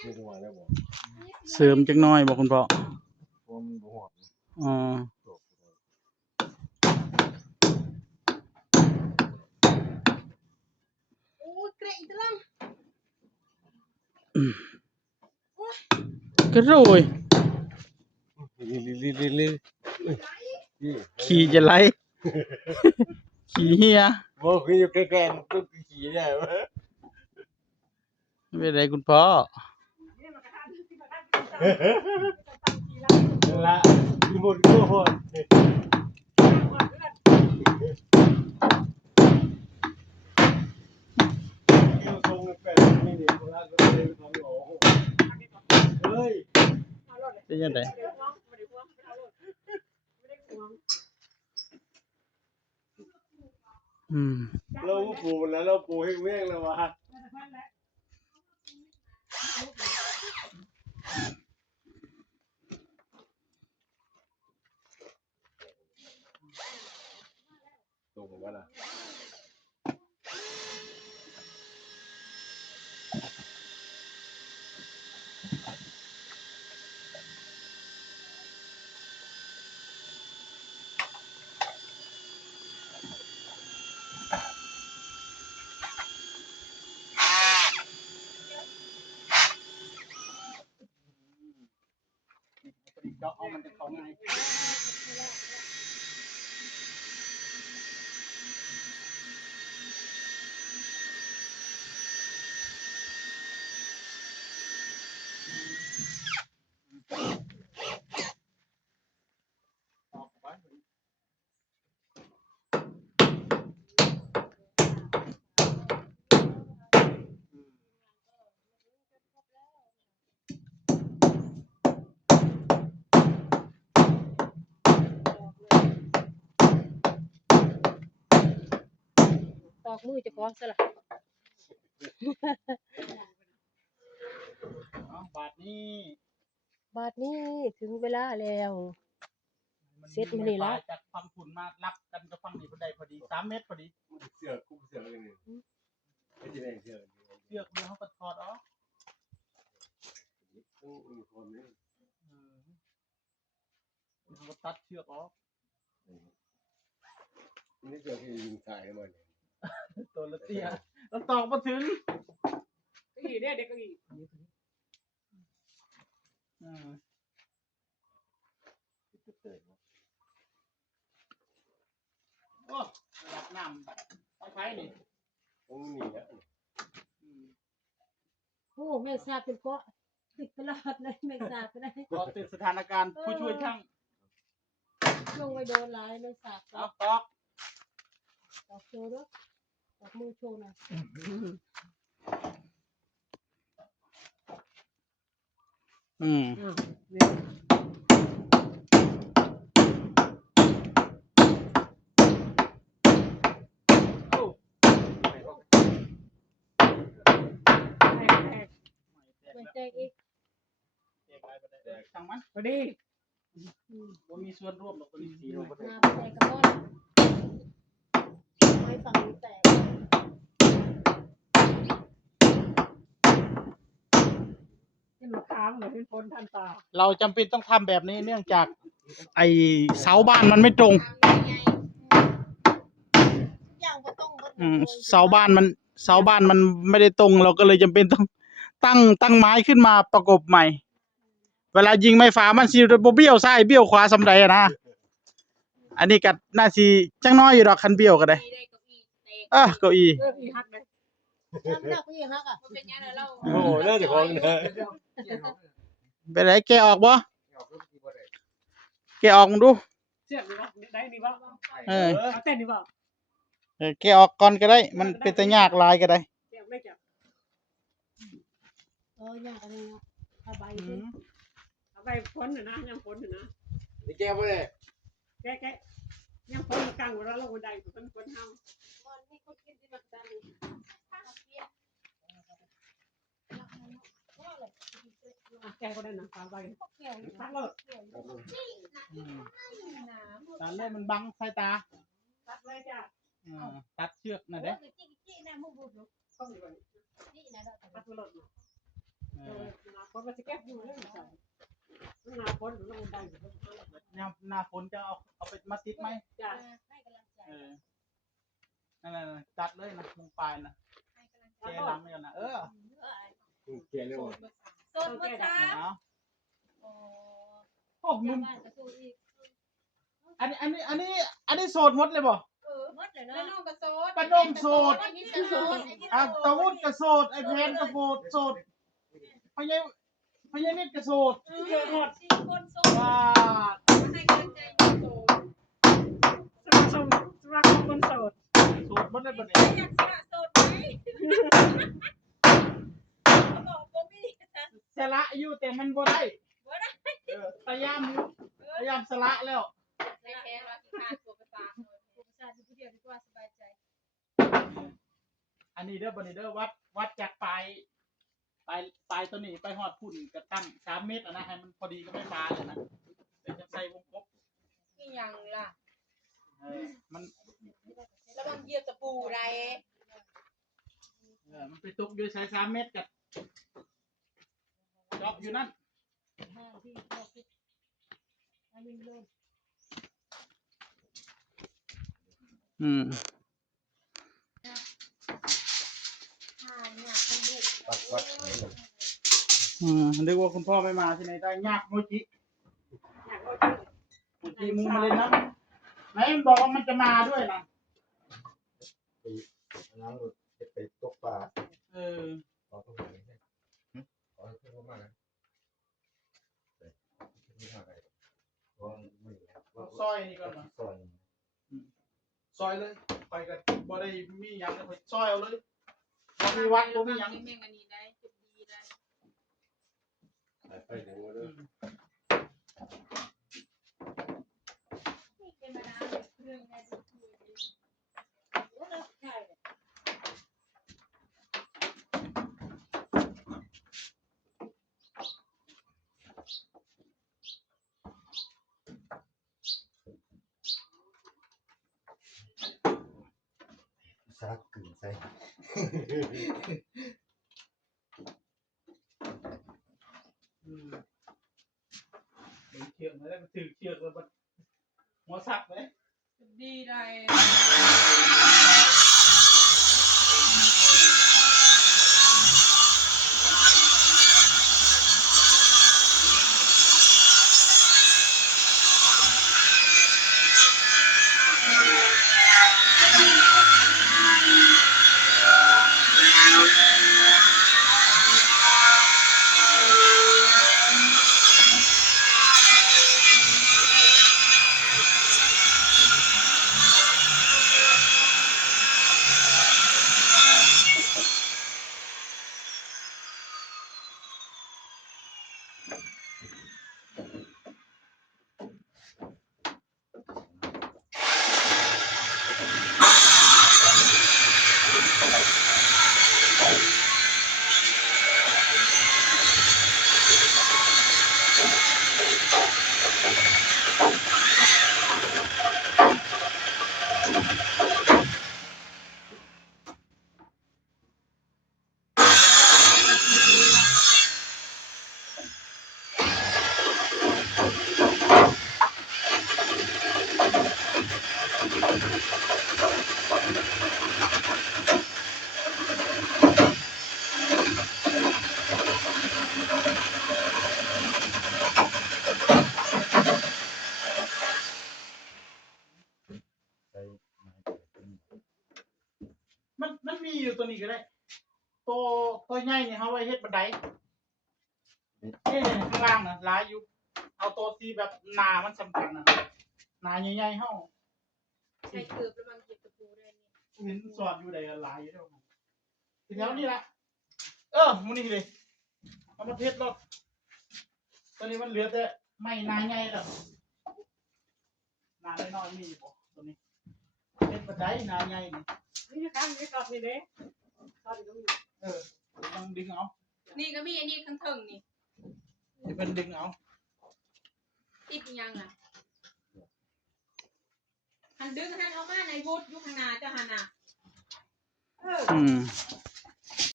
เสริมจักหน่อยบอกคุณพ่ออ๋อก็โรยขี่จะไหลขี่เฮียโอ้คืออยู่ใกล้ๆมันก็ขี่ได้ไหมไม่เป็นไรคุณพ่อละมีหมดก็หมดเป็นยังไงเราปูแล้วเราปูให้เว้งเลยวะตรงว่าล่ะเจาะเอามันจะเข้าง่ายตอกมือจะคล้องซะละบาทนี้ถึงเวลาแล้วเสร็จมื้อนี้ละจากฟังฝุ่นมารับกันกับฟังนี้พอดี3 เมตรพอดีเสือกกุ้งเสือกเลยไม่ใช่แรงเสือกเสือกเดียวเขาก็ถอดออกเขาก็ตัดเชือกออกนี่เสือกที่ยิงสายมันตัวละเตี้ยแล้วตอกมาถึงอีเนี่ยเด็กอีโอ้รับน้ำไปนี่ตรงนี้นะโอ้แม่ทราบเป็นเกาะติดตลอดเลยแม่ทราบไปได้ก็ติดสถานการณ์ผู้ช่วยช่างลงไปโดนหลายแม่ทราบเอาตอกโชว์ด้วยตอกมือโชว์หน่อยแจกอีกช่างมันพอดีว่ามีส่วนร่วมหรอกคนสีมาแจกกับพ่อไม่ฝั่งนี้แตกมันค้างเหมือนเป็นคนทันตาเราจำเป็นต้องทำแบบนี้เนื่องจากไอเสาบ้านมันไม่ตรงเสาบ้านมันไม่ได้ตรงเราก็เลยจำเป็นต้องตั้งไม้ขึ้นมาประกบใหม่เวลายิงไม้ฟ้ามันสิบ่เบี้ยวซ้ายเบี้ยวขวาสำใดอะนะอันนี้ก็น่าสิจังน้อยอยู่ดอกคันเบี้ยวก็ได้เก้าอี้ฮักเลยเก้าอี้ฮักอ่ะเป็นยังไงเราโอ้เลิกจากของเลยเป็นไรแกะออกบ่แกะออกมึงดูเสียบดีป่ะได้ดีป่ะเต้นดีป่ะแกะออกก่อนก็ได้มันเป็นตะยากลายก็ได้เสียบไม่จับยากอะไรนะเอาใบขึ้นเอาใบพ้นหน่อยนะยังพ้นหน่อยนะนี่แก้วเลยแกยังพ้นกลางหัวเราลงบันไดเป็นพ้นห้ามนี่คนกินที่มันดันแกก็ได้นะเอาใบตัดเลยตัดเลยมันบังสายตาตัดเลยจ้ะตัดเชือกนะเด้ตัดเลย คนมาสิแก้อยู่เลยใส่หน้าฝนลงบันไดอยู่ หน้าฝนจะเอาไปมาติดไหม จ้ะ ให้กำลังใจ เออนั่นน่ะจัดเลยนะมุงปลายนะ ให้กำลังใจ แกหลังเลยนะเกลียดเลยว่ะ โสดเมื่อเช้า เอา โอ้ โอ้ ย มึง บ้านจะสู้อีก อันนี้โสดหมดเลยบ่ หมดเลยเนาะ แล้วน้องก็โสด ปะนมโสด อันนี้จะโสด ตะวุฒก็โสดไอ้เพนก็โสดพญานิดก็โสด เจอหมดสี่คนโสด ว้า ให้กำลังใจอยู่โสด สมัครคนโสด โสดหมดเลยบ่ ไม่ เนี่ย อยากสละโสดไหมเขาบอกว่าไม่ดีนะ สละอยู่แต่มันบ่ได้ บ่ได้ พยายามอยู่พยายามสละแล้ว ในแค่ว่าที่ขาดตัวไปฝากเลยผู้ชายอยู่ผู้เดียวดีกว่าสบายใจ อันนี้เด้อบันนี้เด้อวัดจากปลายตัวนี้ไปหอดพุ่นกระตั้ง3 เมตรนะให้มันพอดีก็ไม่ปลาเลยนะเดี๋ยวจะใส่วงกบ นี่ยังล่ะ มัน ระวังเหยียบตะปูไร มันไปตกอยู่ใส่3 เมตรกับจอบอยู่นั่นอืม วัด นึกว่าคุณพ่อไม่มาที่ไหนได้ยากโมจิ อยากเอา โมจิมึงมาเล่นนะไหนมันบอกว่ามันจะมาด้วยนะ น้ำจะไปตกปลา เออ ขอตรงไหนเนี่ยขอขึ้นมากนะไม่ทำอะไรก็ไม่ว่า ซอยนี่ก่อนมา ซอย ซอยเลยไปกันบ่ได้มีหยังเลยซอยเอาเลยบ่มีวัดบ่มีหยัง แม่งอันนี้ได้จุดดีได้ ไปถึงว่าเด้อ นี่เป็นมาดาเรื่องในดูคุยดีโอ้ยใช่ ซักกึ่งใส่ เชือกมาแล้วถือเชือกแล้วมันหัวสักเลย ดีได้ ใส่ มันมีอยู่ตัวนี้ก็ได้ตัวใหญ่เนี่ยเขาไว้เฮ็ดบันไดนี่ข้างล่างน่ะหลายอยู่เอาตัวที่แบบหนามันสำคัญน่ะหนาใหญ่ๆเฮา ใช้เกือบระวังเหยียบตะปูได้เนี่ย เห็นสอดอยู่ใดหลายอยู่เด้อทีแถวนี้ละมื้อนี้เลยเอามาเทศรถตอนนี้มันเหลือแต่ไม้หนาใหญ่แล้วหนาน้อยๆมีอยู่บ่ตัวนี้เฮ็ดบันไดหนาใหญ่นี่ นี่ข้างนี้ตอนนี้เด้ตอนนี้ก็มี ต้องดึงเอา นี่ก็มีอันนี้ข้างถึงนี่ จะเป็นดึงเอา ติดยังอ่ะหันดึงหันเอามาในบูธอยู่ข้างหน้าเจ้าหันน่ะ เออ อืม